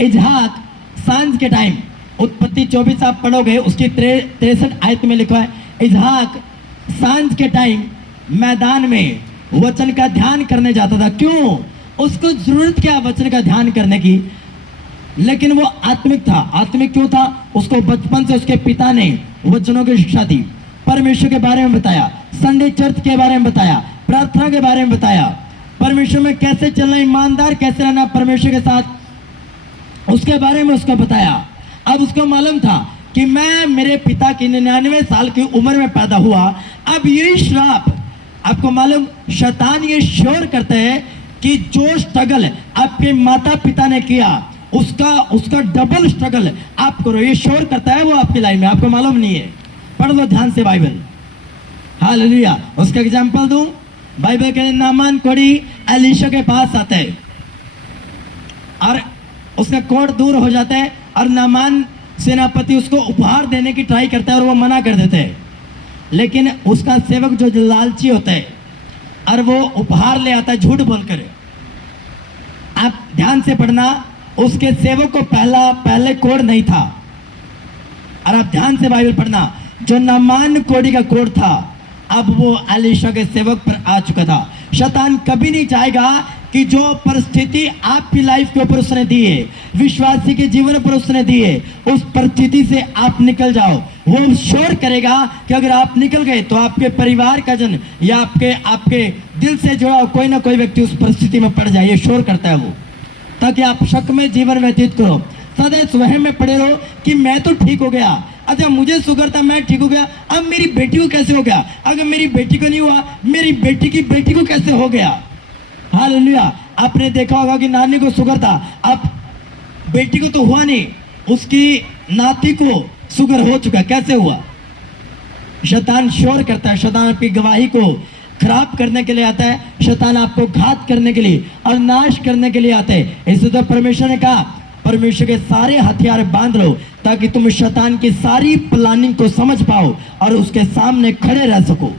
इजहाक सांझ के टाइम, उत्पत्ति 24 आप पढ़ोगे, उसकी 63 आयत में लिखा है, इजहाक सांझ के टाइम मैदान में वचन का ध्यान करने जाता था। क्यों? उसको जरूरत क्या वचन का ध्यान करने की, लेकिन वो आत्मिक था। आत्मिक क्यों था? उसको बचपन से उसके पिता ने वचनों की शिक्षा दी, परमेश्वर के बारे में बताया, संडे चर्च के बारे में बताया, प्रार्थना के बारे में बताया, परमेश्वर में कैसे चलना, ईमानदार कैसे रहना परमेश्वर के साथ, उसके बारे में उसको बताया। अब उसको मालूम था कि मैं मेरे पिता की 99 साल की उम्र में पैदा हुआ। अब यही श्राप, आपको मालूम, शैतान ये शोर करते हैं कि जो स्ट्रगल आपके माता पिता ने किया उसका डबल स्ट्रगल आप करो। ये शोर करता है वो आपकी लाइफ में, आपको मालूम नहीं है। पढ़ लो ध्यान से बाइबल। हालेलुया। उसका एग्जांपल दूं, बाइबल के नामान कोड़ी एलीशा के पास आता है और उसका कोट दूर हो जाता है और नामान सेनापति उसको उपहार देने की ट्राई करता है और वो मना कर देते हैं। लेकिन उसका सेवक जो लालची होता है और वो उपहार ले आता है झूठ बोलकर। आप ध्यान से पढ़ना, उसके सेवक को पहले कोड नहीं था। और आप ध्यान से बाइबल पढ़ना, जो नामान कोड़ी का कोड था अब वो एलीशा के सेवक पर आ चुका था। शैतान कभी नहीं चाहेगा कि जो परिस्थिति आपकी लाइफ के ऊपर उसने दी है, विश्वासी के जीवन पर उसने दी है, उस परिस्थिति से आप निकल जाओ। वो शोर करेगा कि अगर आप निकल गए तो आपके परिवार का जन या आपके दिल से जुड़ा कोई ना कोई व्यक्ति उस परिस्थिति में पड़ जाए। ये शोर करता है वो, ताकि आप शक में जीवन व्यतीत करो, सदैव स्वयं में पड़े रहो कि मैं तो ठीक हो गया, अच्छा मुझे शुगर था मैं ठीक हो गया, अब मेरी बेटी को कैसे हो गया, अगर मेरी बेटी को नहीं हुआ मेरी बेटी की बेटी को कैसे हो गया। हालेलुया। आपने देखा होगा कि नानी को शुगर था, अब बेटी को तो हुआ नहीं, उसकी नाती को शुगर हो चुका, कैसे हुआ। शैतान शोर करता है, शैतान आपकी गवाही को खराब करने के लिए आता है, शैतान आपको घात करने के लिए और नाश करने के लिए आता है। इसलिए तो परमेश्वर ने कहा, परमेश्वर के सारे हथियार बांध लो ताकि तुम शैतान की सारी प्लानिंग को समझ पाओ और उसके सामने खड़े रह सको।